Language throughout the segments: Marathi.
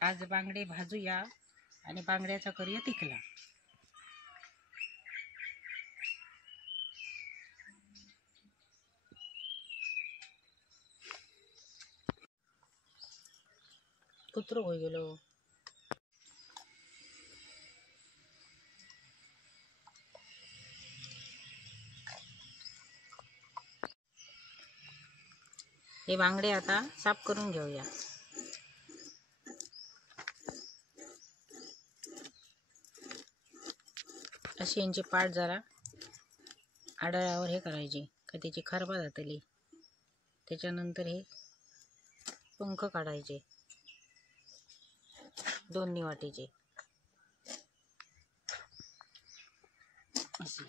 आज बांगडे भाजूया आणि बांगड्याचा करूया तिखला. कुत्रो होई गेलो. हे बांगडे आता साफ करून घेऊया. अशी यांची पाठ जरा आडळ्यावर हे करायची का त्याची खरबा जातली. त्याच्यानंतर हे पंख काढायचे दोन्ही वाटीचे अशी.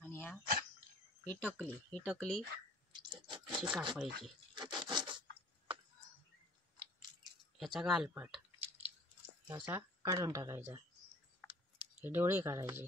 आणि ही टकली अशी कापायची. ह्याचा गालपाट ह्याचा काढून टाकायचा. हे डोळे काढायचे.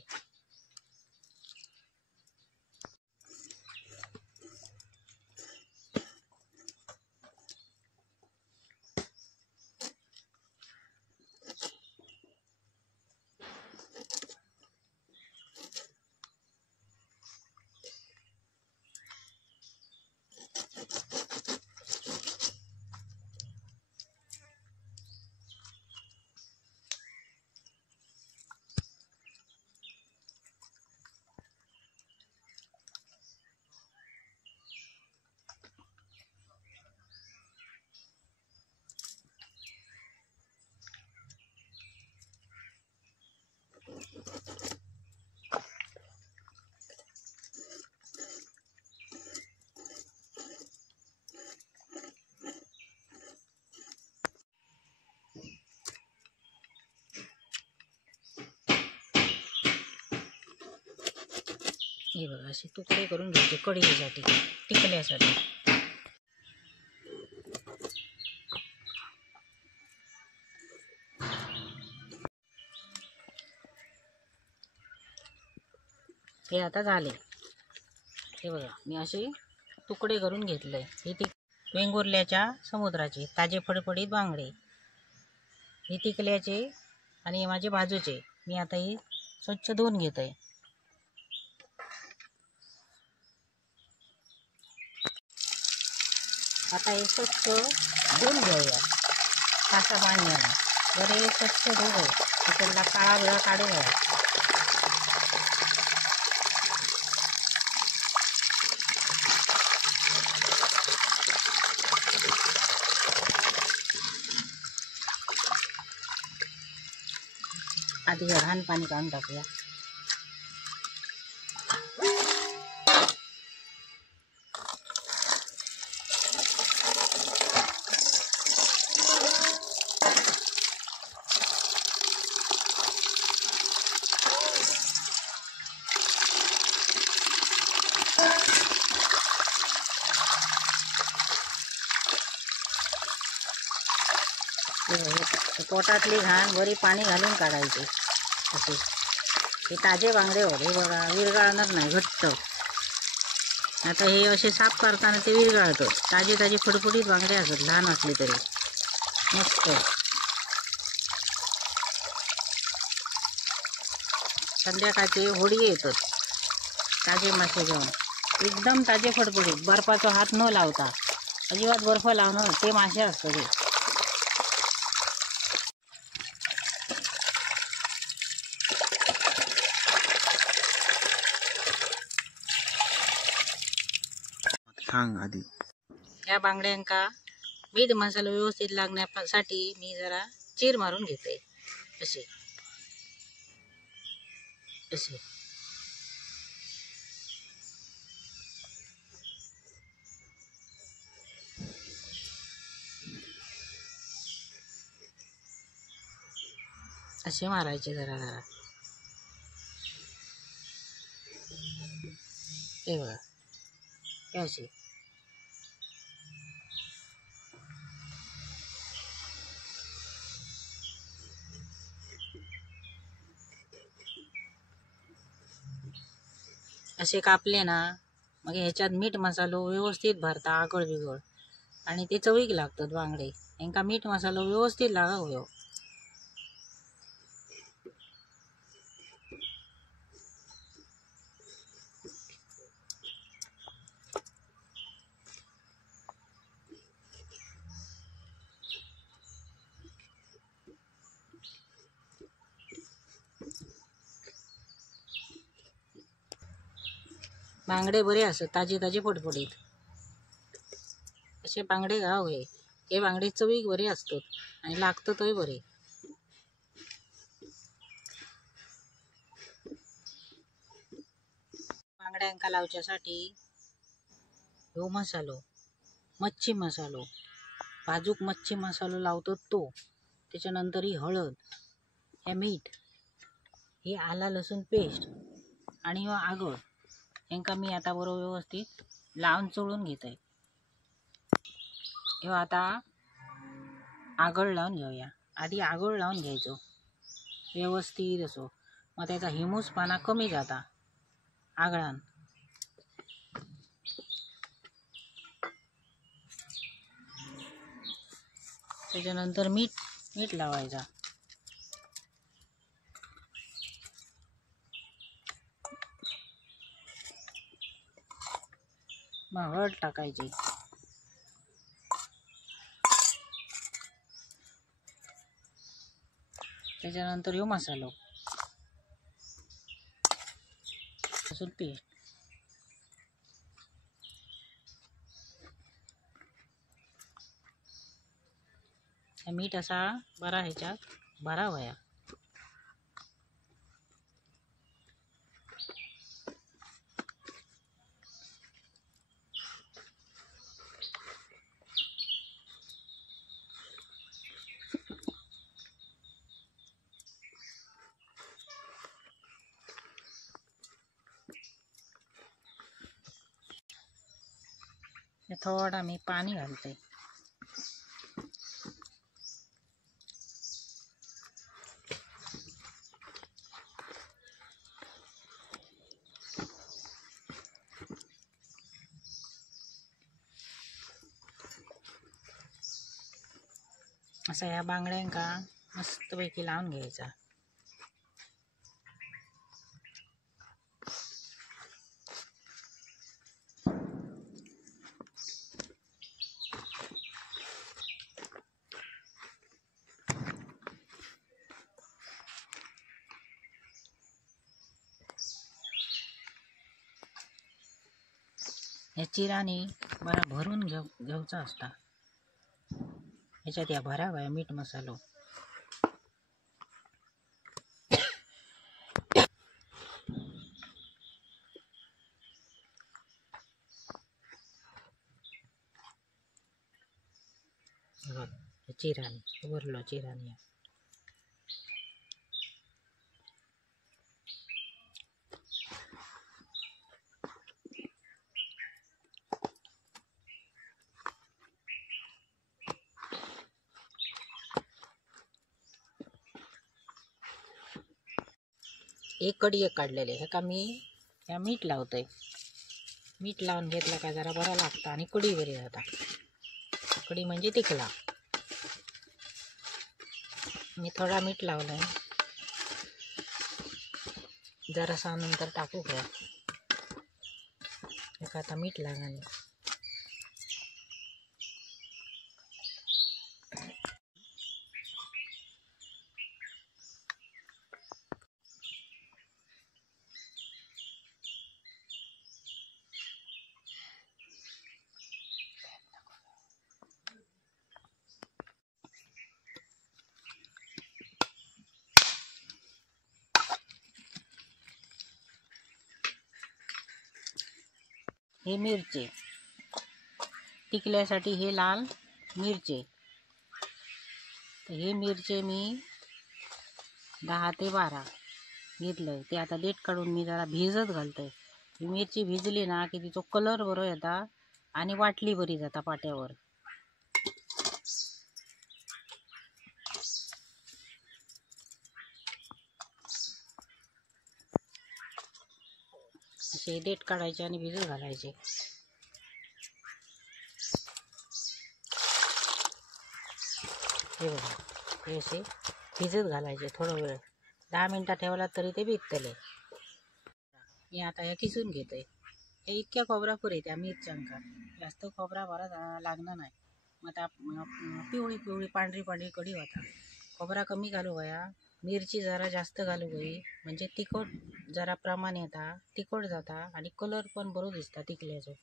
हे बघा असे तुकडे करून घ्यायचे कढीसाठी टिकल्यासाठी. हे आता झाले. हे बघा मी असे तुकडे करून घेतले. हे वेंगुर्ल्याच्या समुद्राचे ताजे फडफडीत बांगडे. हे टिकल्याचे आणि माझे बाजूचे. मी आता हे स्वच्छ धुवून घेत आहे. आता हे स्वच्छ धुवून घेऊया कासा पाण्याने. बरे स्वच्छ धुवू. त्याला काळा बिळा काढूया. आधी घाण पाणी काढून टाकूया. पोटातली घाण बरी पाणी घालून काढायची असे. हे ताजे बांगडे होते. हे बघा विरघळणार नाही घट्ट. आता हे असे साफ करताना ते विरघळतं. ताजे फडफडीत बांगडे असत लहान असले तरी मस्त. संध्याकाळचे होडी येतात ताजे मासे घेऊन. एकदम ताजे फडफडीत. बर्फाचा हात न लावता अजिबात बर्फ लावणं ते मासे असतात ते. आधी या बांगड्यांका मीठ मसाला व्यवस्थित लागण्यासाठी मी जरा चीर मारून घेते असे असे. असे मारायचे जरा जरा. हे बघा असे. असे कापले ना मग ह्याच्यात मीठ मसालो व्यवस्थित भरता आगळ बिगळ. आणि ते चवीक लागतात बांगडे. हेंका मीठ मसालो व्यवस्थित लागा होयो. बांगडे बरे असत, ताजे ताजे फडफडीत असे बांगडे घाव हे. हे बांगडे चवीक बरे असतात आणि लागतातय बरे. बांगड्यांका लावच्यासाठी ह्यो मसालो, मच्छी मसालो, भाजूक मच्छी मसालो लावतो तो, त्याच्यानंतर ही हळद, हे मीठ, हे आला लसूण पेस्ट आणि ह्यो आगळ यांका मी आता बरोबर व्यवस्थित लावून चोळून घेत आहे. ह्यो आता आगळ लावून घेऊया. आधी आगळ लावून घ्यायचो व्यवस्थित असो, मग त्याचा हिमूसपणा कमी जाता आगळान. त्याच्यानंतर मीठ लावायचा. मग हळद टाकायची. त्याच्यानंतर ह्यो मसालो, लसूण पेस्ट, मीठ असा बरा ह्याच्यात भरावया. थोडा मी पाणी घालते. असा या बांगड्यांका मस्तपैकी लावून घ्यायचा. या चिराने बरा भरून घेऊचा असता. ह्याच्यात या भरावया मीठ मसालो. चिराने भरलो चिराने. एक कढी काढलेले हे का मी या मीठ लावतोय. मीठ लावून घेतलं का जरा बरा लागतं आणि कढी बरी जाता. कढी म्हणजे तिखला. मी थोडा मीठ लावलाय, जरासा नंतर टाकू घ्या. आता मीठ लागणार. हे मिरचे टिकल्यासाठी हे लाल मिरचे. तर हे मिरचे मी 10 ते 12 घेतलंय. ते आता देठ काढून मी जरा भिजत घालतोय. ही मिरची भिजली ना की तिचा कलर बरो येता आणि वाटली बरी जाता पाट्यावर. असे देठ काढायचे आणि भिजत घालायचे. हे बघा, हे असे भिजत घालायचे थोडा वेळ, 10 मिनटं ठेवला तरी ते भिजतले. मी आता हे किसून घेतोय. हे इतक्या खोबरा पुरे त्या मिरच्यांका, जास्त खोबरा भरा लागणार नाही. मग आता पिवळी पिवळी पांढरी पांढरी कढी होता. खोबरा कमी घालू गया, मिरची जरा जास्त घालू गई, म्हणजे तिखट जरा प्रमाण येता, तिखट जाता आणि कलर पण बरो दिसता तिखल्याचो.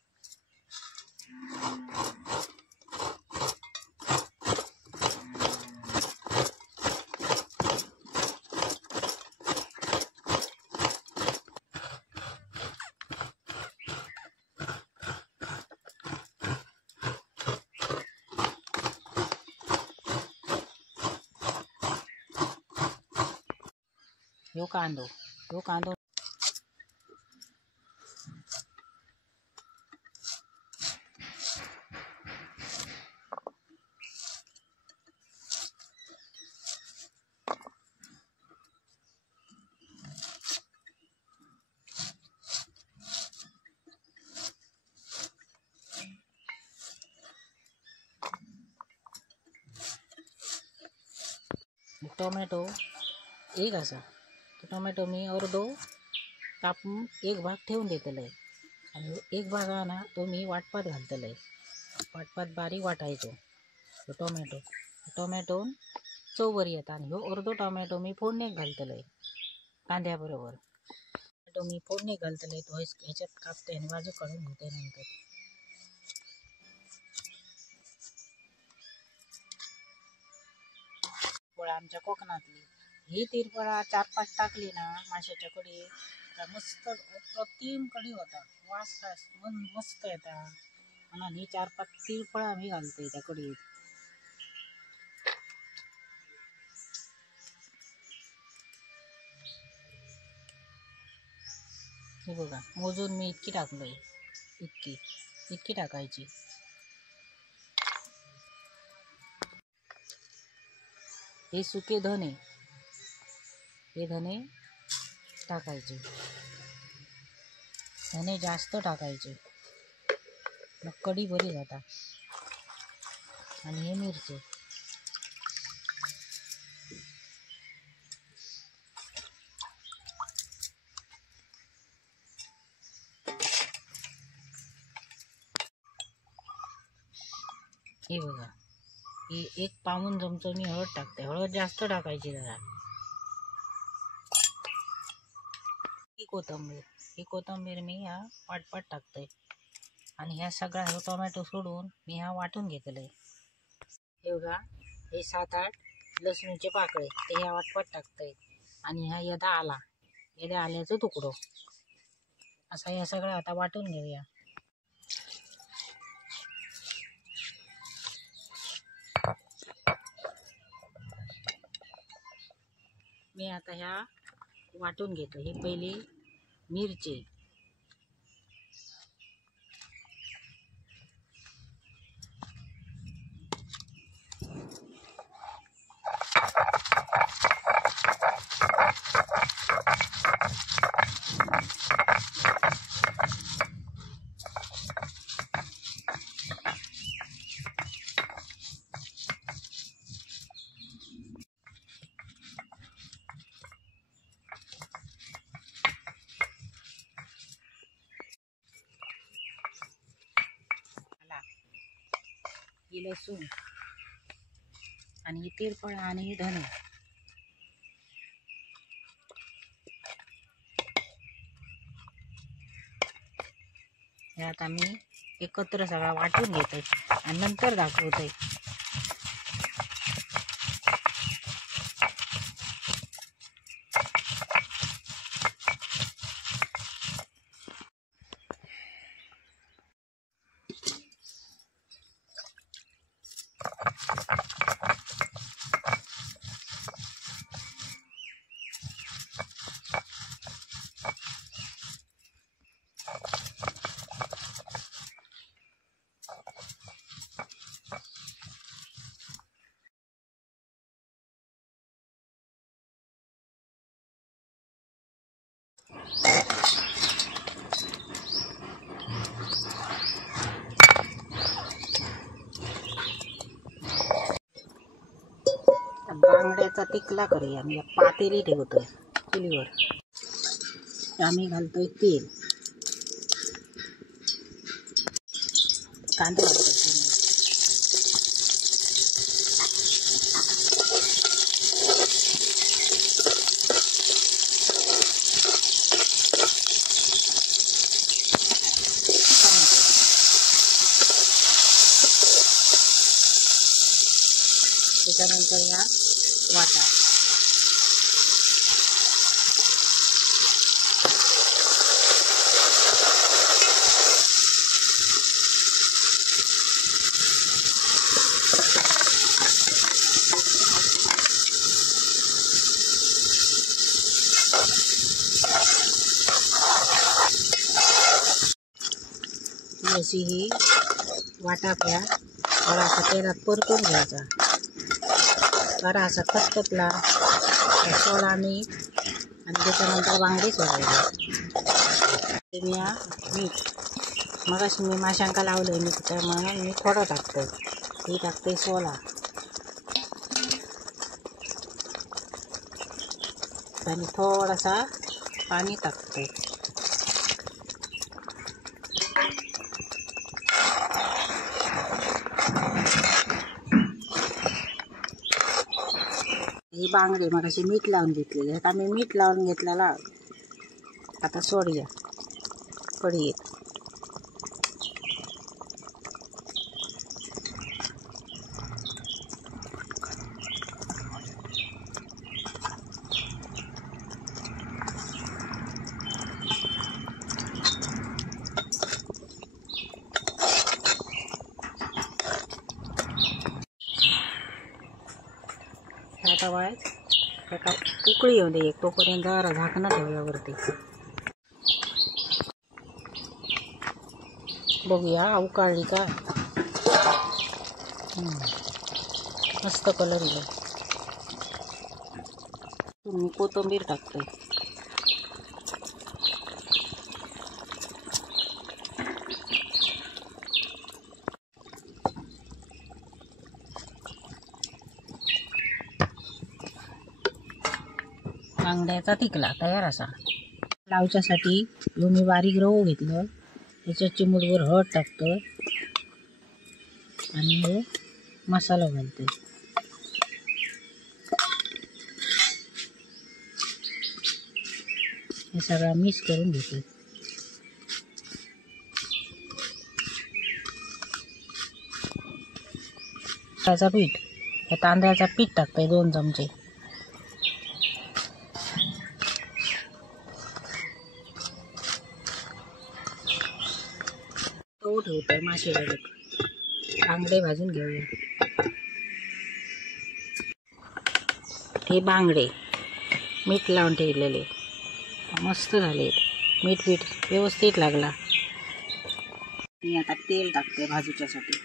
ह्यो कांदो टोमॅटो एक असा, तो टोमॅटो मी अर्धो कापून एक भाग ठेवून देतले आणि एक भाग ना तो मी वाटपात घालतले. वाटपात बारीक वाटायचो तो टोमॅटोन चव बरी येता. आणि ह्यो अर्धो टोमॅटो मी फोडणेक घालतले कांद्याबरोबर. टोमॅटो मी फोडणेक घालतले, तो ह्याच्यात कापते आणि बाजू काढून घेते. नंतर तिरफळा आमच्या कोकणातली, ही तिरफळा 4-5 टाकली ना माशाच्या कडी, मस्त अप्रतिम कढी होता. वास मस्त येता. म्हणून ही 4-5 तिरफळा आम्ही घालतोय त्या कढीत. हे बघा, मोजून मी इतकी टाकलोय, इतकी टाकायची. हे सुके धने, हे धने टाकायचे, धने जास्त टाकायचे, मग कढी बरी जाता. आणि हे मिरची, हे बघा, ही 1 पाऊण चमचा मी हळद टाकते. हळद जास्त टाकायची जरा. ही कोथिंबीर मी ह्या वाटपात टाकते. आणि ह्या सगळा हे टोमॅटो सोडून मी ह्या वाटून घेतले. हे बघा, हे 7-8 लसूणचे पाकळे ते ह्या वाटपात टाकते. आणि ह्या यदा आल्याचं तुकडो, असा हे सगळं आता वाटून घेऊया. मी आता ह्या वाटून घेतो. ही पहिली मिरची, ही लसूण आणि ही तिरफळा आणि ही धने. हे आता मी एकत्र सगळा वाटून घेतोय आणि नंतर दाखवतोय. बांगड्याचा तिकला करूया. मी पातेली ठेवतोय चुलीवर. आम्ही घालतोय तेल. कांदा घालतोय. त्याच्यानंतर या वाटा. अशी ही वाटा आपल्या थोडासा तेलात परतून घ्यायचा. जरा असा खतखतला सोळा मीठ आणि त्याच्यानंतर बांगडे सोडायचे. मीठ मगाशी मी माशांका लावलं मीठ, त्यामुळे मी थोडं टाकतोय. ही टाकते सोळा आणि थोडासा पाणी टाकते. ही बांगडे मग अशी मीठ लावून घेतलेली आहेत. आम्ही मीठ लावून घेतलेला. आता सोडूया कढईत. आता वाय एका उकळी येऊ दे. तोपर्यंत जरा झाकणं ठेवूया वरती. बघूया उकाळली का. मस्त कलर येईल. तुम्ही कोथिंबीर टाकतोय. बांगड्याचा तिकला तयार असा. लावच्यासाठी मी बारीक रवू घेतलं. त्याच्यात चिमूटभर हळद टाकतो आणि हे मसाला घालते. हे सगळं मिक्स करून घेते. तांदळाचा पीठ, हे तांदळाचा पीठ टाकतोय 2 चमचे. तो ठेवतोय मासे घालत. बांगडे भाजून घेऊया. हे बांगडे मीठ लावून ठेवलेले मस्त झाले. मीठ व्यवस्थित लागला. मी आता तेल टाकते भाजूच्यासाठी.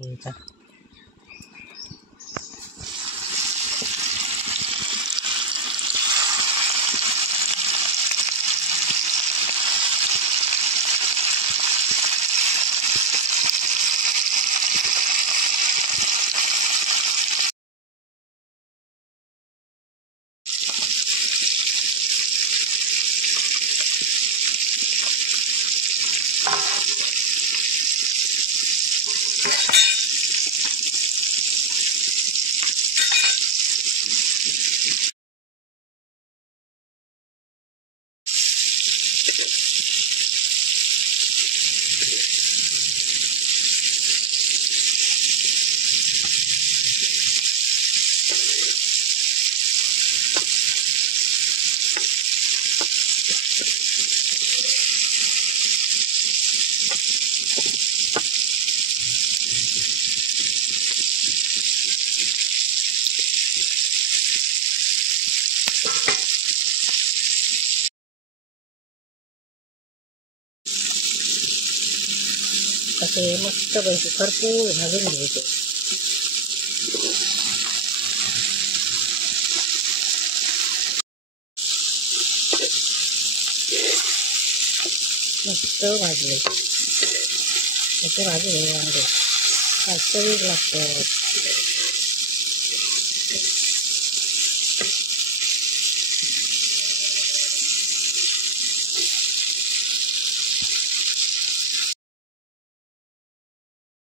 घ्यायचा. असे मस्त पैकी भरपूर भाजून घ्यायचे. मस्त भाजले, असे भाजले वांगे वास्तविक लागतं.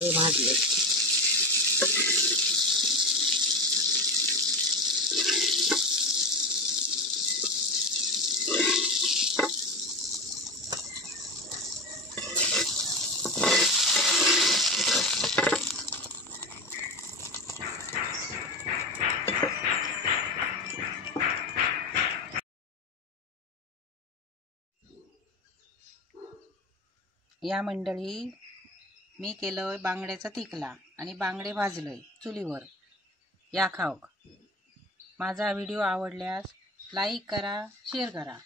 हे भाजले. या मंडळी मी केलं बांगड्याचा तिकला आणि बांगडे भाजलंय चुलीवर. या खाऊक. माझा व्हिडिओ आवडल्यास लाईक करा, शेअर करा.